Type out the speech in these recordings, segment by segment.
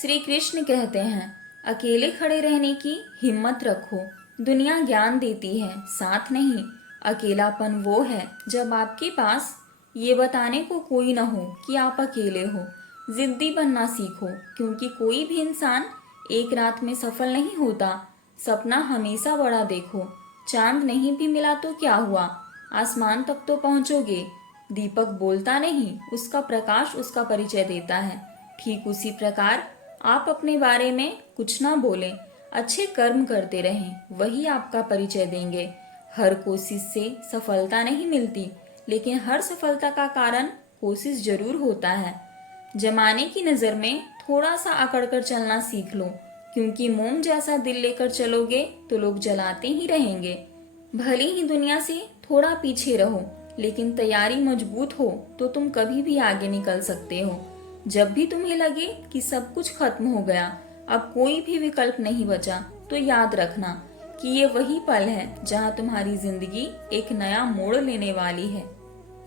श्री कृष्ण कहते हैं, अकेले खड़े रहने की हिम्मत रखो। दुनिया ज्ञान देती है, साथ नहीं। अकेलापन वो है जब आपके पास ये बताने को कोई ना हो कि आप अकेले हो। जिद्दी बनना सीखो, क्योंकि कोई भी इंसान एक रात में सफल नहीं होता। सपना हमेशा बड़ा देखो। चांद नहीं भी मिला तो क्या हुआ, आसमान तक तो पहुंचोगे। दीपक बोलता नहीं, उसका प्रकाश उसका परिचय देता है। ठीक उसी प्रकार आप अपने बारे में कुछ ना बोलें, अच्छे कर्म करते रहें, वही आपका परिचय देंगे। हर कोशिश से सफलता नहीं मिलती, लेकिन हर सफलता का कारण कोशिश जरूर होता है। जमाने की नज़र में थोड़ा सा अकड़ कर चलना सीख लो, क्योंकि मोम जैसा दिल लेकर चलोगे तो लोग जलाते ही रहेंगे। भले ही दुनिया से थोड़ा पीछे रहो, लेकिन तैयारी मजबूत हो तो तुम कभी भी आगे निकल सकते हो। जब भी तुम्हें लगे कि सब कुछ खत्म हो गया, अब कोई भी विकल्प नहीं बचा, तो याद रखना कि ये वही पल है जहाँ तुम्हारी जिंदगी एक नया मोड़ लेने वाली है।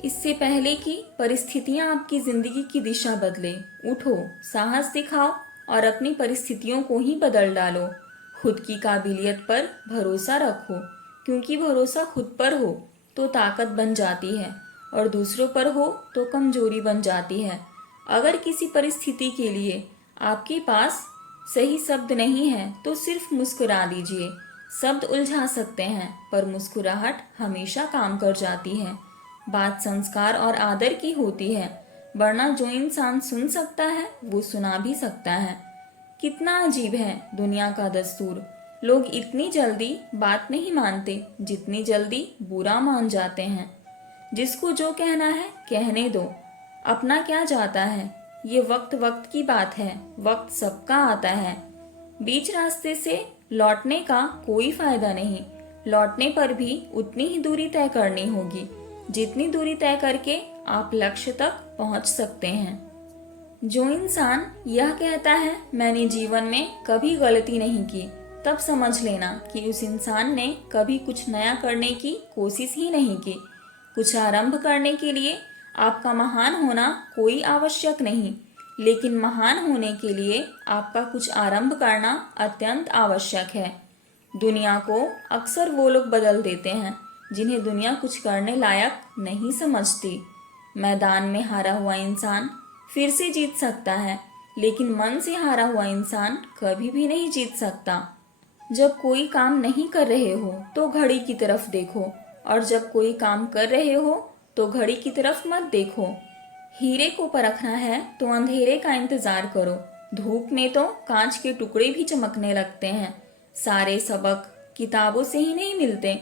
इससे पहले कि परिस्थितियां आपकी जिंदगी की दिशा बदले, उठो, साहस दिखाओ और अपनी परिस्थितियों को ही बदल डालो। खुद की काबिलियत पर भरोसा रखो, क्योंकि भरोसा खुद पर हो तो ताकत बन जाती है और दूसरों पर हो तो कमजोरी बन जाती है। अगर किसी परिस्थिति के लिए आपके पास सही शब्द नहीं है तो सिर्फ मुस्कुरा दीजिए। शब्द उलझा सकते हैं, पर मुस्कुराहट हमेशा काम कर जाती है। बात संस्कार और आदर की होती है, वरना जो इंसान सुन सकता है वो सुना भी सकता है। कितना अजीब है दुनिया का दस्तूर। लोग इतनी जल्दी बात नहीं मानते जितनी जल्दी बुरा मान जाते हैं। जिसको जो कहना है कहने दो, अपना क्या जाता है। ये वक्त वक्त की बात है, वक्त सबका आता है। बीच रास्ते से लौटने का कोई फायदा नहीं। लौटने पर भी उतनी ही दूरी तय करनी होगी जितनी दूरी तय करके आप लक्ष्य तक पहुंच सकते हैं। जो इंसान यह कहता है मैंने जीवन में कभी गलती नहीं की, तब समझ लेना कि उस इंसान ने कभी कुछ नया करने की कोशिश ही नहीं की। कुछ आरंभ करने के लिए आपका महान होना कोई आवश्यक नहीं, लेकिन महान होने के लिए आपका कुछ आरंभ करना अत्यंत आवश्यक है। दुनिया को अक्सर वो लोग बदल देते हैं जिन्हें दुनिया कुछ करने लायक नहीं समझती। मैदान में हारा हुआ इंसान फिर से जीत सकता है, लेकिन मन से हारा हुआ इंसान कभी भी नहीं जीत सकता। जब कोई काम नहीं कर रहे हो तो घड़ी की तरफ देखो, और जब कोई काम कर रहे हो तो घड़ी की तरफ मत देखो। हीरे को परखना है तो अंधेरे का इंतजार करो। धूप में तो कांच के टुकड़े भी चमकने लगते हैं। सारे सबक किताबों से ही नहीं मिलते,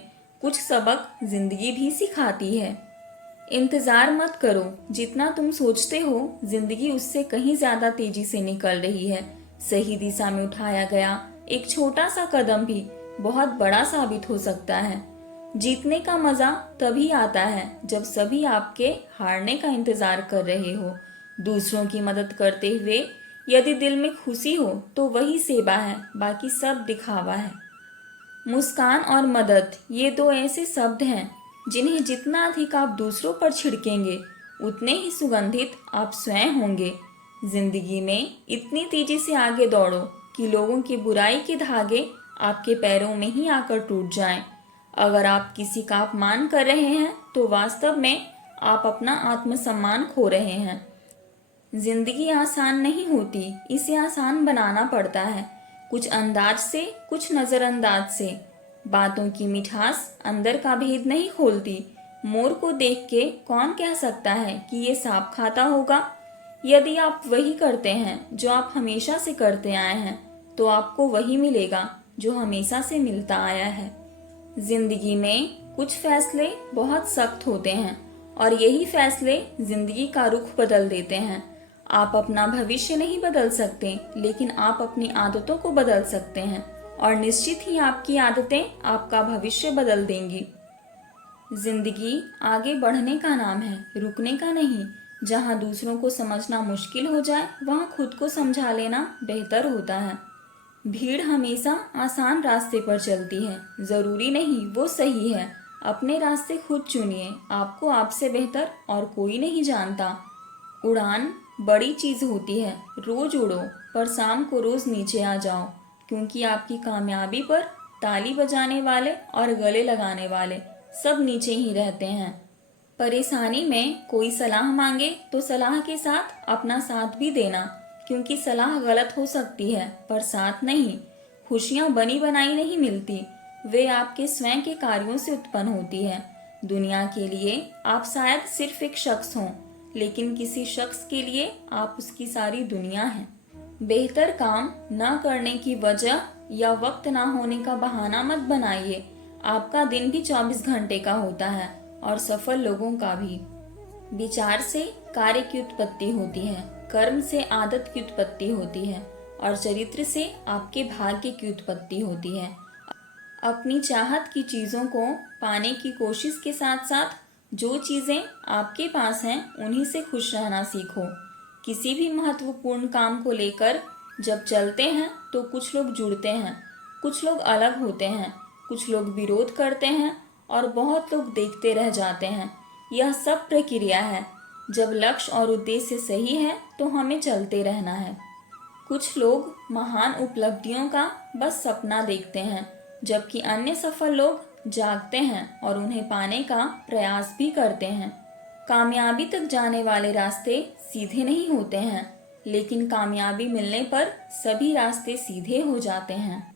कुछ सबक जिंदगी भी सिखाती है। इंतजार मत करो, जितना तुम सोचते हो जिंदगी उससे कहीं ज्यादा तेजी से निकल रही है। सही दिशा में उठाया गया एक छोटा सा कदम भी बहुत बड़ा साबित हो सकता है। जीतने का मजा तभी आता है जब सभी आपके हारने का इंतजार कर रहे हो। दूसरों की मदद करते हुए यदि दिल में खुशी हो तो वही सेवा है, बाकी सब दिखावा है। मुस्कान और मदद, ये दो ऐसे शब्द हैं जिन्हें जितना अधिक आप दूसरों पर छिड़केंगे उतने ही सुगंधित आप स्वयं होंगे। जिंदगी में इतनी तेजी से आगे दौड़ो कि लोगों की बुराई के धागे आपके पैरों में ही आकर टूट जाएं। अगर आप किसी का अपमान कर रहे हैं तो वास्तव में आप अपना आत्मसम्मान खो रहे हैं। जिंदगी आसान नहीं होती, इसे आसान बनाना पड़ता है, कुछ अंदाज से, कुछ नज़रअंदाज से। बातों की मिठास अंदर का भेद नहीं खोलती। मोर को देख के कौन कह सकता है कि ये सांप खाता होगा। यदि आप वही करते हैं जो आप हमेशा से करते आए हैं, तो आपको वही मिलेगा जो हमेशा से मिलता आया है। जिंदगी में कुछ फैसले बहुत सख्त होते हैं और यही फैसले जिंदगी का रुख बदल देते हैं। आप अपना भविष्य नहीं बदल सकते, लेकिन आप अपनी आदतों को बदल सकते हैं, और निश्चित ही आपकी आदतें आपका भविष्य बदल देंगी। जिंदगी आगे बढ़ने का नाम है, रुकने का नहीं। जहाँ दूसरों को समझना मुश्किल हो जाए, वहाँ खुद को समझा लेना बेहतर होता है। भीड़ हमेशा आसान रास्ते पर चलती है, जरूरी नहीं वो सही है। अपने रास्ते खुद चुनिए, आपको आपसे बेहतर और कोई नहीं जानता। उड़ान बड़ी चीज़ होती है। रोज उड़ो पर शाम को रोज नीचे आ जाओ, क्योंकि आपकी कामयाबी पर ताली बजाने वाले और गले लगाने वाले सब नीचे ही रहते हैं। परेशानी में कोई सलाह मांगे तो सलाह के साथ अपना साथ भी देना, क्योंकि सलाह गलत हो सकती है पर साथ नहीं। खुशियाँ बनी बनाई नहीं मिलती, वे आपके स्वयं के कार्यों से उत्पन्न होती है। दुनिया के लिए आप शायद सिर्फ एक शख्स हों, लेकिन किसी शख्स के लिए आप उसकी सारी दुनिया हैं। बेहतर काम न करने की वजह या वक्त ना होने का बहाना मत बनाइए। आपका दिन भी 24 घंटे का होता है और सफल लोगों का भी। विचार से कार्य की उत्पत्ति होती है, कर्म से आदत की उत्पत्ति होती है और चरित्र से आपके भाग्य की उत्पत्ति होती है। अपनी चाहत की चीज़ों को पाने की कोशिश के साथ साथ जो चीज़ें आपके पास हैं उन्हीं से खुश रहना सीखो। किसी भी महत्वपूर्ण काम को लेकर जब चलते हैं तो कुछ लोग जुड़ते हैं, कुछ लोग अलग होते हैं, कुछ लोग विरोध करते हैं और बहुत लोग देखते रह जाते हैं। यह सब प्रक्रिया है। जब लक्ष्य और उद्देश्य सही है तो हमें चलते रहना है। कुछ लोग महान उपलब्धियों का बस सपना देखते हैं, जबकि अन्य सफल लोग जागते हैं और उन्हें पाने का प्रयास भी करते हैं। कामयाबी तक जाने वाले रास्ते सीधे नहीं होते हैं, लेकिन कामयाबी मिलने पर सभी रास्ते सीधे हो जाते हैं।